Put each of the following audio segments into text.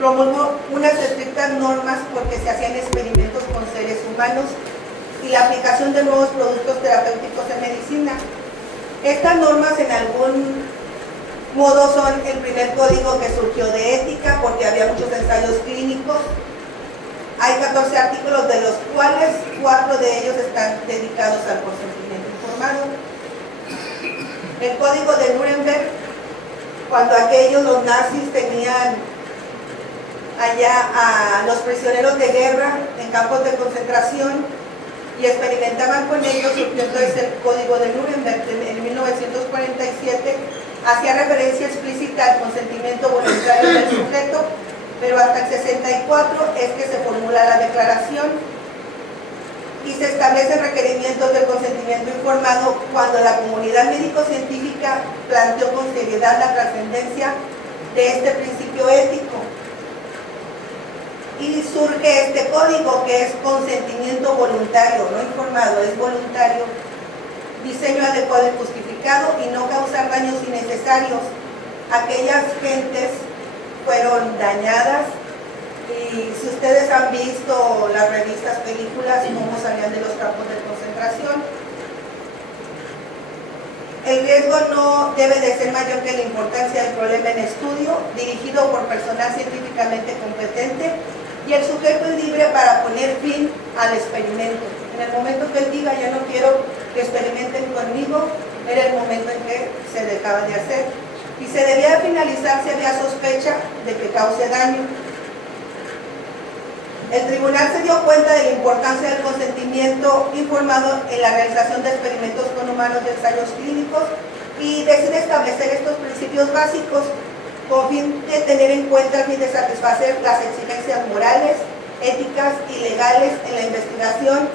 promulgó unas estrictas normas porque se hacían experimentos con seres humanos y la aplicación de nuevos productos terapéuticos en medicina. Estas normas en algún modo son el primer código que surgió de ética porque había muchos ensayos clínicos. Hay 14 artículos, de los cuales 4 de ellos están dedicados al consentimiento informado. El código de Nuremberg, cuando los nazis tenían allá a los prisioneros de guerra en campos de concentración y experimentaban con ellos, surgió entonces el código de Nuremberg en 1947, hacía referencia explícita al consentimiento voluntario del sujeto, pero hasta el 64 es que se formula la declaración y se establecen requerimientos del consentimiento informado cuando la comunidad médico-científica planteó con seriedad la trascendencia de este principio ético. Y surge este código que es consentimiento voluntario, no informado, es voluntario, diseño adecuado y justificado y no causar daños innecesarios. Aquellas gentes fueron dañadas y si ustedes han visto las revistas, películas, cómo salían de los campos de concentración, el riesgo no debe de ser mayor que la importancia del problema en estudio, dirigido por personal científicamente competente, y el sujeto es libre para poner fin al experimento. En el momento que él diga, ya no quiero que experimenten conmigo, era el momento en que se dejaba de hacer. Y se debía finalizar si había sospecha de que cause daño. El tribunal se dio cuenta de la importancia del consentimiento informado en la realización de experimentos con humanos y ensayos clínicos y decide establecer estos principios básicos con fin de tener en cuenta y de satisfacer las exigencias morales, éticas y legales en la investigación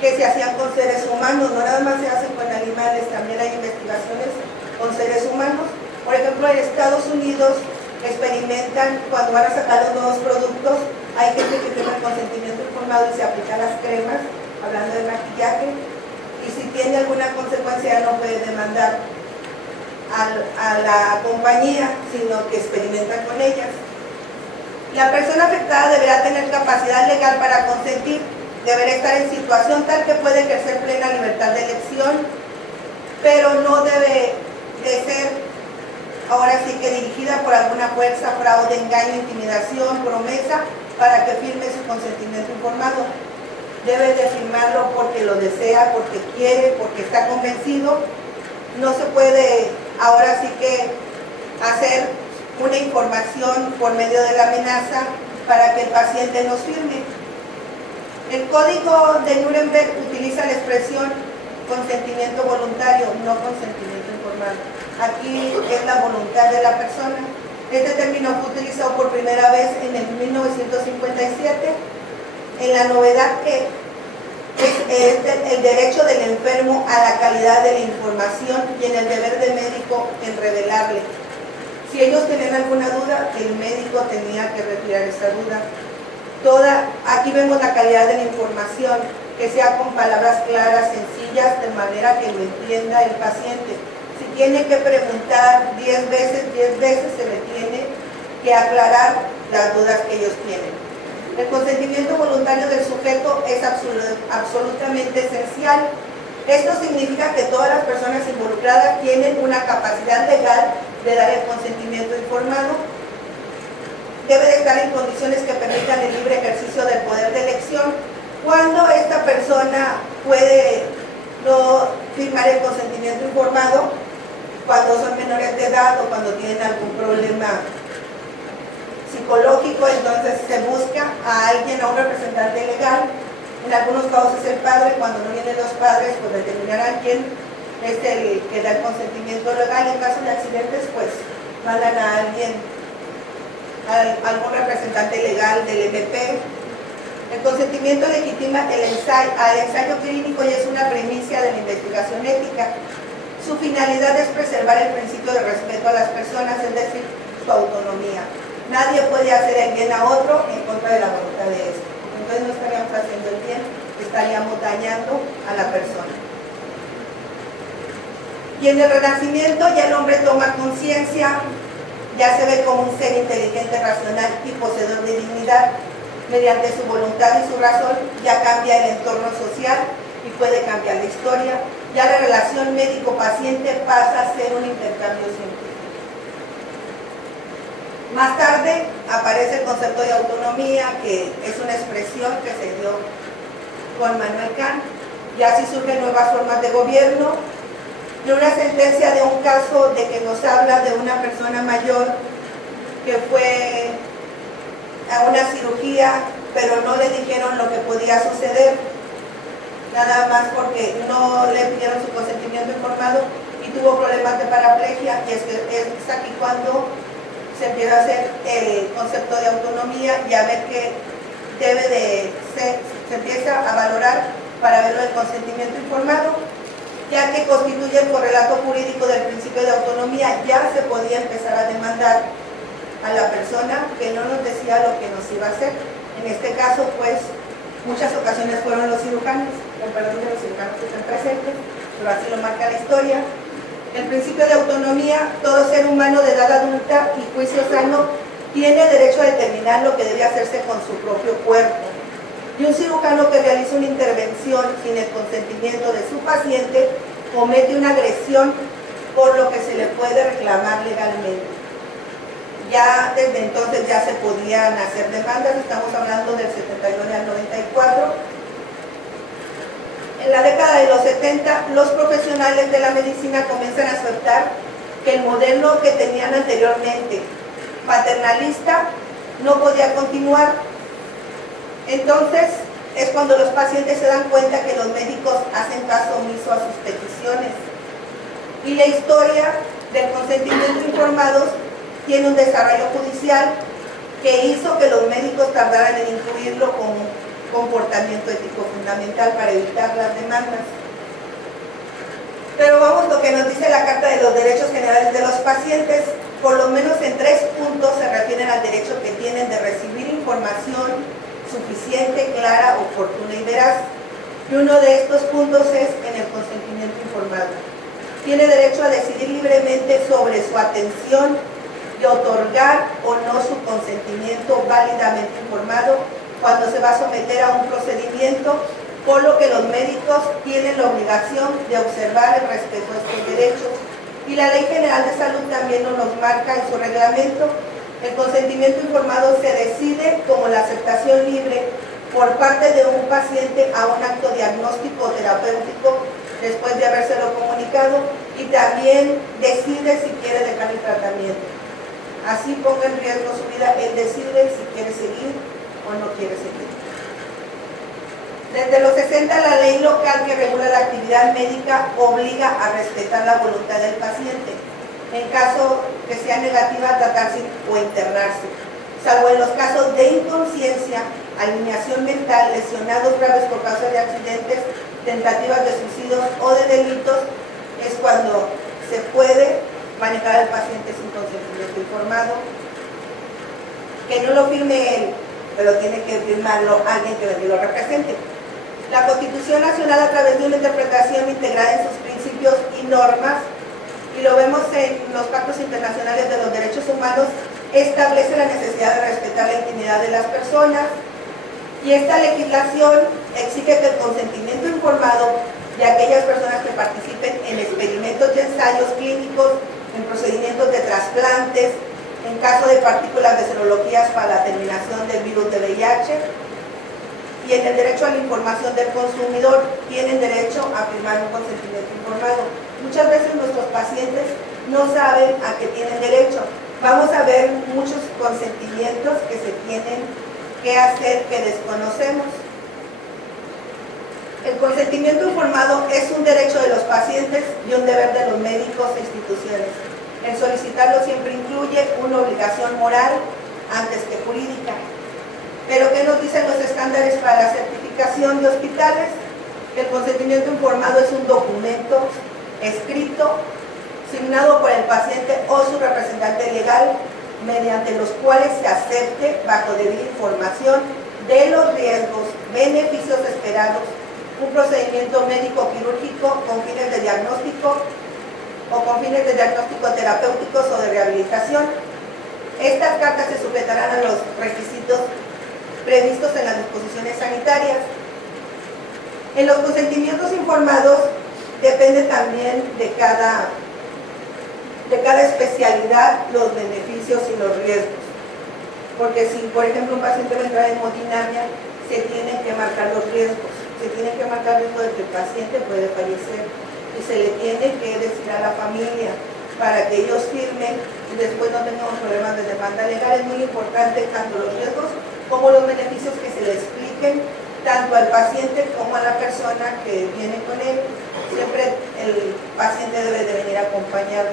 que se hacían con seres humanos. No nada más se hacen con animales, también hay investigaciones con seres humanos. Por ejemplo, en Estados Unidos experimentan cuando van a sacar los nuevos productos, hay gente que tiene el consentimiento informado y se aplica las cremas, hablando de maquillaje, y si tiene alguna consecuencia no puede demandar a la compañía, sino que experimentan con ellas. La persona afectada deberá tener capacidad legal para consentir, deberá estar en situación tal que puede ejercer plena libertad de elección, pero no debe de ser ahora sí que dirigida por alguna fuerza, fraude, engaño, intimidación, promesa, para que firme su consentimiento informado. Debe de firmarlo porque lo desea, porque quiere, porque está convencido. No se puede ahora sí que hacer una información por medio de la amenaza para que el paciente nos firme. El código de Nuremberg utiliza la expresión consentimiento voluntario, no consentimiento informado. Aquí es la voluntad de la persona. Este término fue utilizado por primera vez en el 1957 en la novedad que es el derecho del enfermo a la calidad de la información y en el deber del médico en revelarle. Si ellos tenían alguna duda, el médico tenía que retirar esa duda. Aquí vemos la calidad de la información, que sea con palabras claras, sencillas, de manera que lo entienda el paciente. Si tiene que preguntar 10 veces se le tiene que aclarar las dudas que ellos tienen. El consentimiento voluntario del sujeto es absolutamente esencial. Esto significa que todas las personas involucradas tienen una capacidad legal de dar el consentimiento informado. Debe de estar en condiciones que permitan el libre ejercicio del poder de elección. Cuando esta persona puede no firmar el consentimiento informado, cuando son menores de edad o cuando tienen algún problema psicológico, entonces se busca a alguien, a un representante legal. En algunos casos es el padre, cuando no vienen los padres, pues determinar a quién es el que da el consentimiento legal. En caso de accidentes, pues mandan a alguien, a algún representante legal del MP. El consentimiento legitima al ensayo clínico y es una premisa de la investigación ética. Su finalidad es preservar el principio de respeto a las personas, es decir, su autonomía. Nadie puede hacer el bien a otro en contra de la voluntad de este. Entonces no estaríamos haciendo el bien, estaríamos dañando a la persona. Y en el Renacimiento ya el hombre toma conciencia ya se ve como un ser inteligente, racional y poseedor de dignidad. Mediante su voluntad y su razón ya cambia el entorno social y puede cambiar la historia. Ya la relación médico-paciente pasa a ser un intercambio científico. Más tarde aparece el concepto de autonomía, que es una expresión que se dio con Manuel Kant, y así surgen nuevas formas de gobierno. Y una sentencia de un caso de que nos habla de una persona mayor que fue a una cirugía, pero no le dijeron lo que podía suceder, nada más porque no le pidieron su consentimiento informado y tuvo problemas de paraplegia, y es aquí cuando se empieza a hacer el concepto de autonomía y a ver qué debe de ser, se empieza a valorar para verlo el consentimiento informado, ya que constituye el correlato jurídico del principio de autonomía. Ya se podía empezar a demandar a la persona que no nos decía lo que nos iba a hacer. En este caso, pues, muchas ocasiones fueron los cirujanos, con perdón de los cirujanos que están presentes, pero así lo marca la historia. El principio de autonomía: todo ser humano de edad adulta y juicio sano tiene derecho a determinar lo que debe hacerse con su propio cuerpo. Y un cirujano que realiza una intervención sin el consentimiento de su paciente comete una agresión, por lo que se le puede reclamar legalmente. Ya desde entonces ya se podían hacer demandas, estamos hablando del 79 al 94. En la década de los 70, los profesionales de la medicina comienzan a aceptar que el modelo que tenían anteriormente, paternalista, no podía continuar. Entonces es cuando los pacientes se dan cuenta que los médicos hacen caso omiso a sus peticiones. Y la historia del consentimiento informado tiene un desarrollo judicial que hizo que los médicos tardaran en incluirlo como comportamiento ético fundamental para evitar las demandas. Pero vamos a lo que nos dice la Carta de los Derechos Generales de los Pacientes. Por lo menos en 3 puntos se refieren al derecho que tienen de recibir información suficiente, clara, oportuna y veraz. Y uno de estos puntos es en el consentimiento informado. Tiene derecho a decidir libremente sobre su atención y otorgar o no su consentimiento válidamente informado cuando se va a someter a un procedimiento, por lo que los médicos tienen la obligación de observar el respeto a estos derechos. Y la Ley General de Salud también nos marca en su reglamento. El consentimiento informado se decide como la aceptación libre por parte de un paciente a un acto diagnóstico o terapéutico después de habérselo comunicado, y también decide si quiere dejar el tratamiento. Así ponga en riesgo su vida, él decide si quiere seguir o no quiere seguir. Desde los 60, la ley local que regula la actividad médica obliga a respetar la voluntad del paciente, en caso que sea negativa a tratarse o internarse, salvo en los casos de inconsciencia, alineación mental, lesionados graves por causa de accidentes, tentativas de suicidios o de delitos, es cuando se puede manejar al paciente sin consentimiento informado. Que no lo firme él, pero tiene que firmarlo alguien que lo represente. La Constitución Nacional, a través de una interpretación integrada en sus principios y normas, y lo vemos en los pactos internacionales de los derechos humanos, establece la necesidad de respetar la intimidad de las personas, y esta legislación exige que el consentimiento informado de aquellas personas que participen en experimentos y ensayos clínicos, en procedimientos de trasplantes, en caso de partículas de serologías para la terminación del virus de VIH, y en el derecho a la información del consumidor, tienen derecho a firmar un consentimiento informado. Muchas veces nuestros pacientes no saben a qué tienen derecho. Vamos a ver muchos consentimientos que se tienen que hacer que desconocemos. El consentimiento informado es un derecho de los pacientes y un deber de los médicos e instituciones. El solicitarlo siempre incluye una obligación moral antes que jurídica. Pero ¿qué nos dicen los estándares para la certificación de hospitales? Que el consentimiento informado es un documento escrito, signado por el paciente o su representante legal, mediante los cuales se acepte, bajo debida información, de los riesgos, beneficios esperados, un procedimiento médico quirúrgico con fines de diagnóstico o con fines de diagnóstico terapéuticos o de rehabilitación, Estas cartas se sujetarán a los requisitos previstos en las disposiciones sanitarias. En los consentimientos informados depende también de cada especialidad los beneficios y los riesgos. Porque si, por ejemplo, un paciente va a entrar en hemodinamia, se tienen que marcar los riesgos. Se tiene que marcar el riesgo de que el paciente puede fallecer y se le tiene que decir a la familia para que ellos firmen y después no tengamos problemas de demanda legal. Es muy importante tanto los riesgos como los beneficios que se le expliquen tanto al paciente como a la persona que viene con él. Siempre el paciente debe de venir acompañado.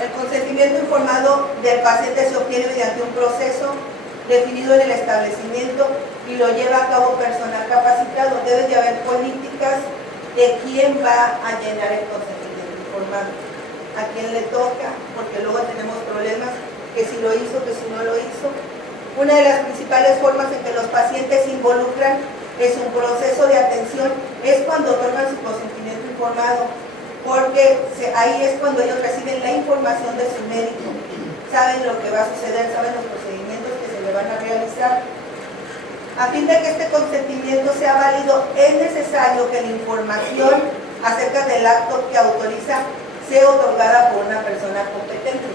El consentimiento informado del paciente se obtiene mediante un proceso definido en el establecimiento y lo lleva a cabo personal capacitado. Debe de haber políticas de quién va a llenar el consentimiento informado, a quién le toca, porque luego tenemos problemas que si lo hizo, que si no lo hizo. Una de las principales formas en que los pacientes se involucran es un proceso de atención, es cuando otorgan su consentimiento informado, porque ahí es cuando ellos reciben la información de su médico, saben lo que va a suceder, saben los procedimientos que se le van a realizar. A fin de que este consentimiento sea válido, es necesario que la información acerca del acto que autoriza sea otorgada por una persona competente.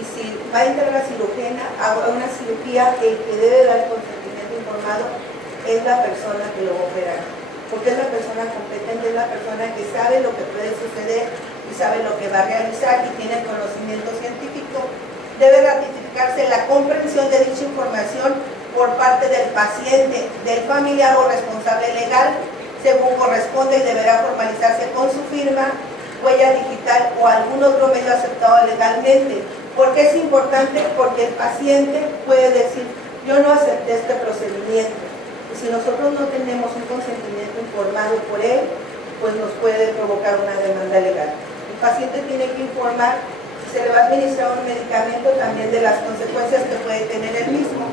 Y si va a entrar a una cirugía, el que debe dar el consentimiento informado es la persona que lo va a operar, porque es la persona competente, es la persona que sabe lo que puede suceder y sabe lo que va a realizar y tiene el conocimiento científico. Debe ratificarse la comprensión de dicha información por parte del paciente, del familiar o responsable legal, según corresponde, y deberá formalizarse con su firma, huella digital o algún otro medio aceptado legalmente. ¿Por qué es importante? Porque el paciente puede decir, yo no acepté este procedimiento. Y si nosotros no tenemos un consentimiento informado por él, pues nos puede provocar una demanda legal. El paciente tiene que informar si se le va a administrar un medicamento también de las consecuencias que puede tener el mismo.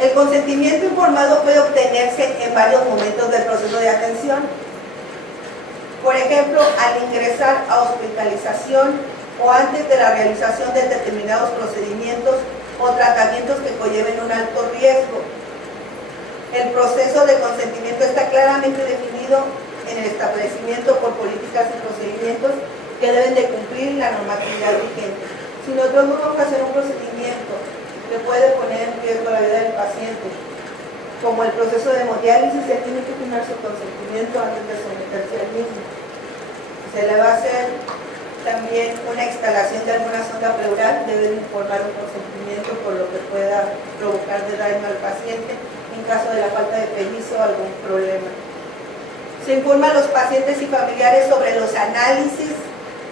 El consentimiento informado puede obtenerse en varios momentos del proceso de atención. Por ejemplo, al ingresar a hospitalización o antes de la realización de determinados procedimientos o tratamientos que conlleven un alto riesgo. El proceso de consentimiento está claramente definido en el establecimiento por políticas y procedimientos que deben de cumplir la normatividad vigente. Si nosotros vamos a hacer un procedimiento que puede poner en riesgo la vida del paciente, como el proceso de hemodiálisis, se tiene que firmar su consentimiento antes de someterse al mismo. Se le va a hacer también una instalación de alguna sonda pleural, debe informar un consentimiento por lo que pueda provocar de daño al paciente en caso de la falta de permiso o algún problema. Se informa a los pacientes y familiares sobre los análisis,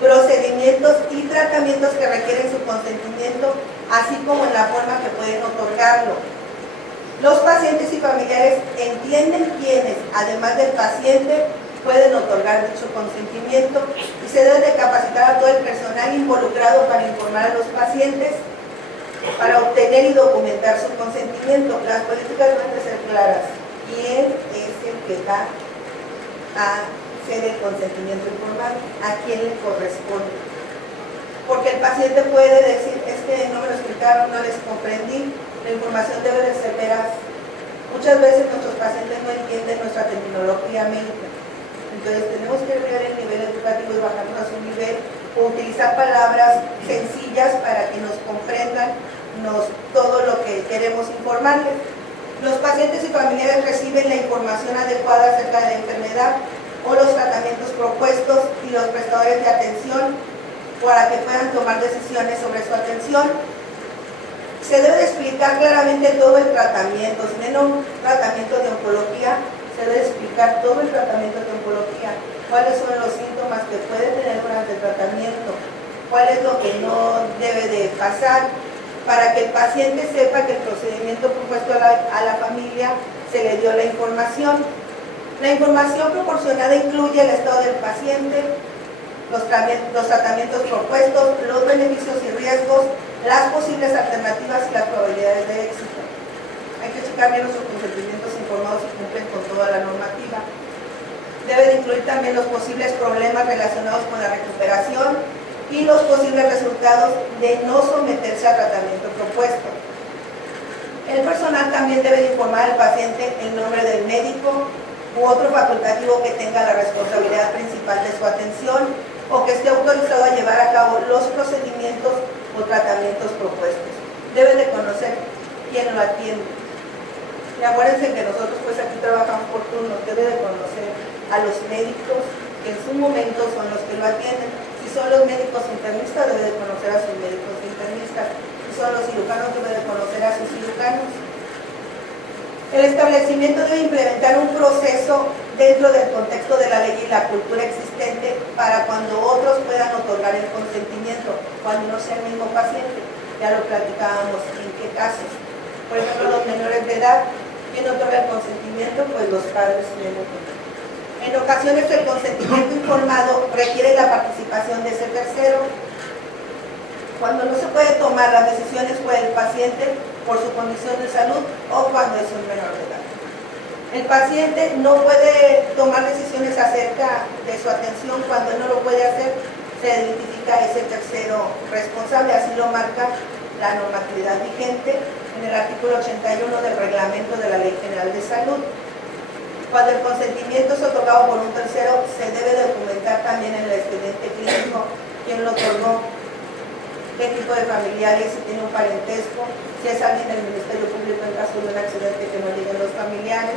procedimientos y tratamientos que requieren su consentimiento, así como en la forma que pueden otorgarlo. Los pacientes y familiares entienden quiénes, además del paciente, pueden otorgar dicho consentimiento y se debe de capacitar a todo el personal involucrado para informar a los pacientes para obtener y documentar su consentimiento. Las políticas deben de ser claras. ¿Quién es el que va a hacer el consentimiento informado? ¿A quién le corresponde? Porque el paciente puede decir, es que no me lo explicaron, no les comprendí. La información debe de ser veraz. Muchas veces nuestros pacientes no entienden nuestra terminología médica. Entonces tenemos que ver el nivel educativo y bajarnos a su nivel o utilizar palabras sencillas para que nos comprendan todo lo que queremos informarles. Los pacientes y familiares reciben la información adecuada acerca de la enfermedad o los tratamientos propuestos y los prestadores de atención para que puedan tomar decisiones sobre su atención. Se debe de explicar claramente todo el tratamiento. Si tienen un tratamiento de oncología, se debe explicar todo el tratamiento de oncología, cuáles son los síntomas que puede tener durante el tratamiento, cuál es lo que no debe de pasar, para que el paciente sepa que el procedimiento propuesto a la familia se le dio la información. La información proporcionada incluye el estado del paciente, los tratamientos propuestos, los beneficios y riesgos, las posibles alternativas y las probabilidades de éxito. Hay que checar bien nuestros consentimientos informados y cumplen con toda la normativa. Debe de incluir también los posibles problemas relacionados con la recuperación y los posibles resultados de no someterse al tratamiento propuesto. El personal también debe de informar al paciente el nombre del médico u otro facultativo que tenga la responsabilidad principal de su atención o que esté autorizado a llevar a cabo los procedimientos o tratamientos propuestos. Debe de conocer quién lo atiende. Y acuérdense que nosotros pues aquí trabajamos por turnos, debe de conocer a los médicos que en su momento son los que lo atienden. Si son los médicos internistas, debe de conocer a sus médicos internistas. Si son los cirujanos, debe de conocer a sus cirujanos. El establecimiento debe implementar un proceso dentro del contexto de la ley y la cultura existente para cuando otros puedan otorgar el consentimiento, cuando no sea el mismo paciente. Ya lo platicábamos en qué casos. Por ejemplo, los menores de edad, ¿quién otorga el consentimiento? Pues los padres menores. En ocasiones el consentimiento informado requiere la participación de ese tercero. Cuando no se puede tomar las decisiones por el paciente por su condición de salud o cuando es un menor de edad. El paciente no puede tomar decisiones acerca de su atención. Cuando no lo puede hacer, se identifica ese tercero responsable, así lo marca la normatividad vigente en el artículo 81 del reglamento de la Ley General de Salud. Cuando el consentimiento es otorgado por un tercero, se debe documentar también en el expediente clínico quién lo otorgó, qué tipo de familiares, si tiene un parentesco, si es alguien del Ministerio Público en caso de un accidente que no lleguen los familiares.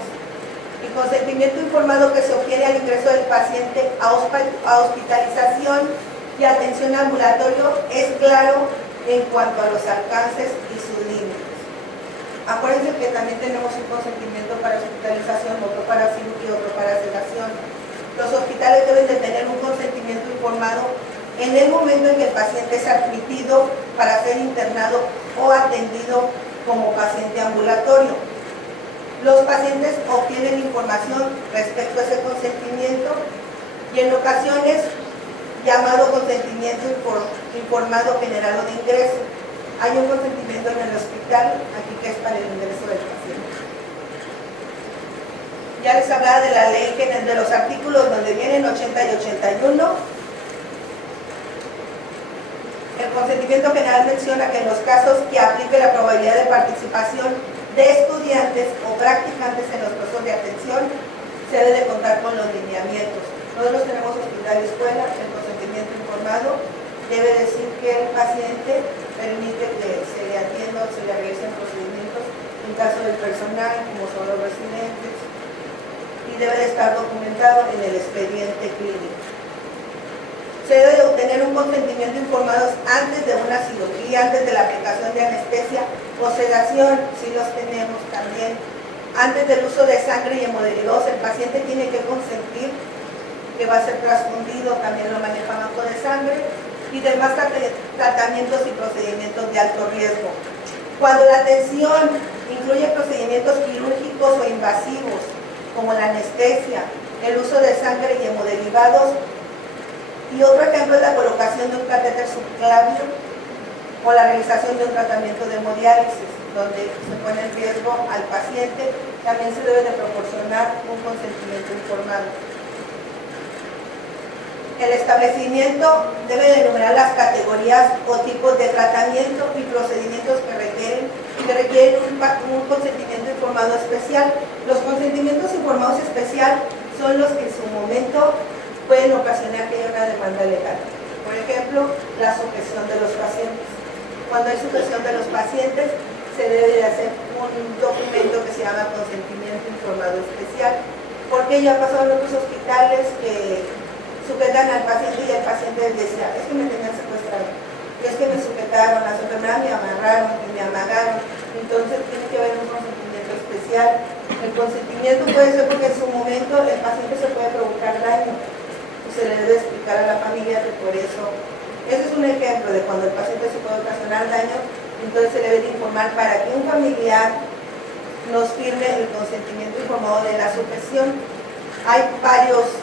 El consentimiento informado que se obtiene al ingreso del paciente a hospitalización y atención ambulatorio es claro en cuanto a los alcances y sus límites. Acuérdense que también tenemos un consentimiento para hospitalización, otro para cirugía, otro para sedación. Los hospitales deben de tener un consentimiento informado en el momento en que el paciente es admitido para ser internado o atendido como paciente ambulatorio. Los pacientes obtienen información respecto a ese consentimiento y en ocasiones llamado consentimiento informado generado de ingreso. Hay un consentimiento en el hospital, aquí que es para el ingreso del paciente. Ya les hablaba de la ley, de los artículos donde vienen 80 y 81. El consentimiento general menciona que en los casos que aplique la probabilidad de participación de estudiantes o practicantes en los procesos de atención, se debe de contar con los lineamientos. Nosotros tenemos hospital y escuela, el consentimiento informado debe decir que el paciente permite que se le atienda o se le realicen procedimientos en caso del personal, como son los residentes, y debe de estar documentado en el expediente clínico. Se debe de obtener un consentimiento informado antes de una cirugía, antes de la aplicación de anestesia o sedación, si los tenemos también. Antes del uso de sangre y hemoderivados, el paciente tiene que consentir que va a ser transfundido, también lo maneja banco de sangre, y demás tratamientos y procedimientos de alto riesgo. Cuando la atención incluye procedimientos quirúrgicos o invasivos, como la anestesia, el uso de sangre y hemoderivados, y otro ejemplo es la colocación de un catéter subclavio o la realización de un tratamiento de hemodiálisis, donde se pone en riesgo al paciente, también se debe de proporcionar un consentimiento informado. El establecimiento debe de enumerar las categorías o tipos de tratamiento y procedimientos que requieren un consentimiento informado especial. Los consentimientos informados especial son los que en su momento pueden ocasionar que haya una demanda legal. Por ejemplo, la sujeción de los pacientes. Cuando hay sujeción de los pacientes, se debe de hacer un documento que se llama consentimiento informado especial, porque ya pasó en otros hospitales que sujetan al paciente y el paciente decía, es que me tenían secuestrado, es que me sujetaron, las enfermeras me amarraron y me amagaron. Entonces tiene que haber un consentimiento especial. El consentimiento puede ser porque en su momento el paciente se puede provocar daño y se le debe explicar a la familia que por eso, ese es un ejemplo de cuando el paciente se puede ocasionar daño, entonces se debe de informar para que un familiar nos firme el consentimiento informado de la sujeción. Hay varios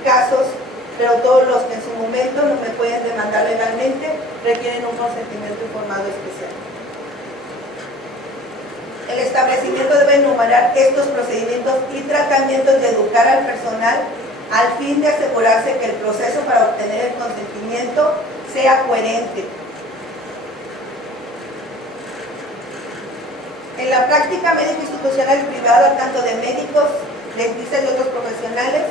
casos, pero todos los que en su momento no me pueden demandar legalmente requieren un consentimiento informado especial. El establecimiento debe enumerar estos procedimientos y tratamientos de educar al personal al fin de asegurarse que el proceso para obtener el consentimiento sea coherente. En la práctica médico-institucional y privada, tanto de médicos, dentistas y otros profesionales,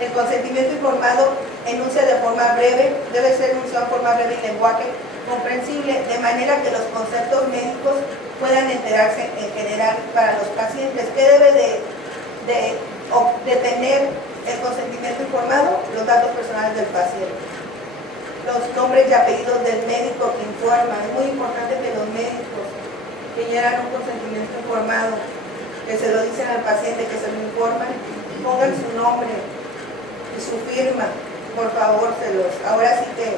el consentimiento informado enuncia de forma breve, debe ser enunciado de forma breve y lenguaje comprensible, de manera que los conceptos médicos puedan enterarse en general para los pacientes. ¿Qué debe de tener el consentimiento informado? Los datos personales del paciente, los nombres y apellidos del médico que informa. Es muy importante que los médicos que llenan un consentimiento informado, que se lo dicen al paciente, que se lo informan, pongan su nombre y su firma, por favor. Ahora sí que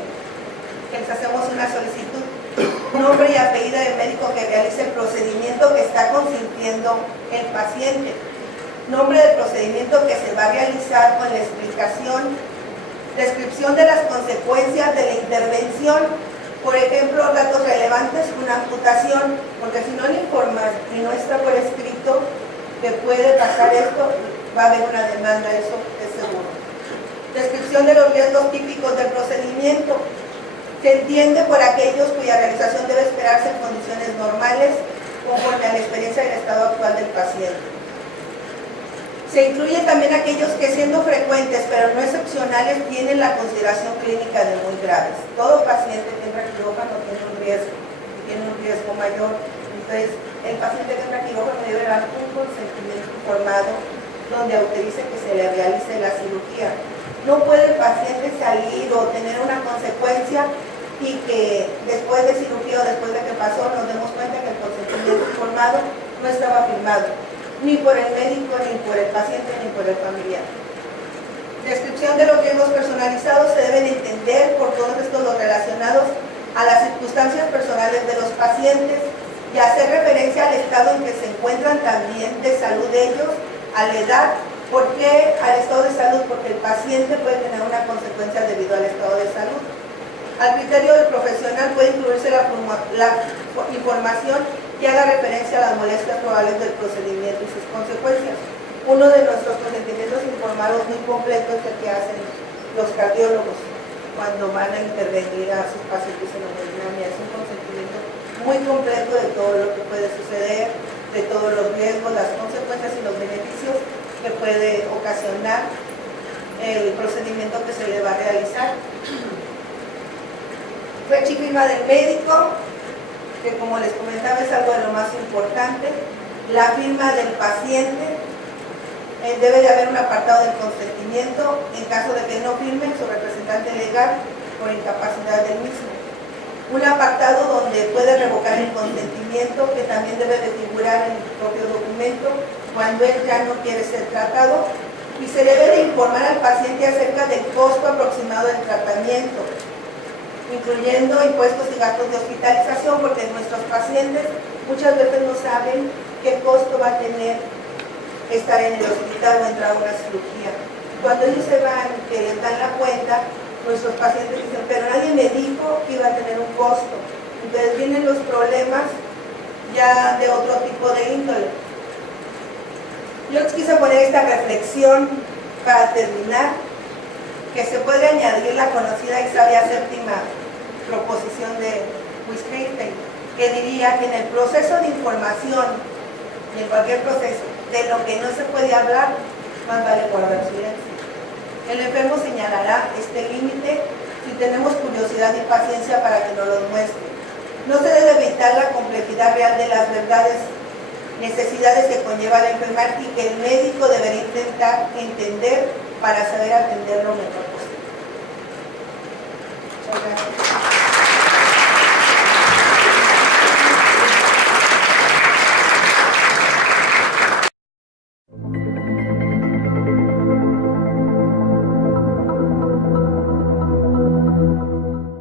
les hacemos una solicitud: nombre y apellido del médico que realice el procedimiento que está consintiendo el paciente, nombre del procedimiento que se va a realizar con la descripción de las consecuencias de la intervención, por ejemplo, datos relevantes, una amputación, porque si no le informan y no está por escrito que puede pasar esto, va a haber una demanda, eso es seguro. Descripción de los riesgos típicos del procedimiento. Se entiende por aquellos cuya realización debe esperarse en condiciones normales, conforme a la experiencia del estado actual del paciente. Se incluye también aquellos que, siendo frecuentes pero no excepcionales, tienen la consideración clínica de muy graves. Todo paciente que entra a quirófano tiene un riesgo mayor. Entonces, el paciente que entra a quirófano debe dar un consentimiento informado donde autorice que se le realice la cirugía. No puede el paciente salir o tener una consecuencia y que después de cirugía o después de que pasó nos demos cuenta que el consentimiento informado no estaba firmado, ni por el médico, ni por el paciente, ni por el familiar. Descripción de los riesgos personalizados. Se deben entender por todos estos los relacionados a las circunstancias personales de los pacientes y hacer referencia al estado en que se encuentran también de salud de ellos, a la edad. ¿Por qué al estado de salud? Porque el paciente puede tener una consecuencia debido al estado de salud. Al criterio del profesional puede incluirse la información que haga referencia a las molestias probables del procedimiento y sus consecuencias. Uno de nuestros consentimientos informados muy completos es el que hacen los cardiólogos cuando van a intervenir a sus pacientes en hemodinamia. Es un consentimiento muy completo de todo lo que puede suceder, de todos los riesgos, las consecuencias y los beneficios que puede ocasionar el procedimiento que se le va a realizar. Fecha y firma del médico, que como les comentaba es algo de lo más importante. La firma del paciente. Debe de haber un apartado del consentimiento en caso de que no firme su representante legal por incapacidad del mismo. Un apartado donde puede revocar el consentimiento, que también debe de figurar en el propio documento cuando él ya no quiere ser tratado, y se debe de informar al paciente acerca del costo aproximado del tratamiento, incluyendo impuestos y gastos de hospitalización, porque nuestros pacientes muchas veces no saben qué costo va a tener estar en el hospital o entrar a una cirugía. Cuando ellos se van, que les dan la cuenta, nuestros pacientes dicen, pero nadie me dijo que iba a tener un costo. Entonces vienen los problemas ya de otro tipo de índole. Yo les quise poner esta reflexión para terminar, que se puede añadir la conocida y sabia séptima proposición de Wittgenstein, que diría que en el proceso de información, y en cualquier proceso, de lo que no se puede hablar, más vale guardar silencio. El enfermo señalará este límite si tenemos curiosidad y paciencia para que nos lo muestre. No se debe evitar la complejidad real de las verdades, necesidades que conlleva la enfermedad y que el médico debería intentar entender para saber atender lo mejor posible. Muchas gracias.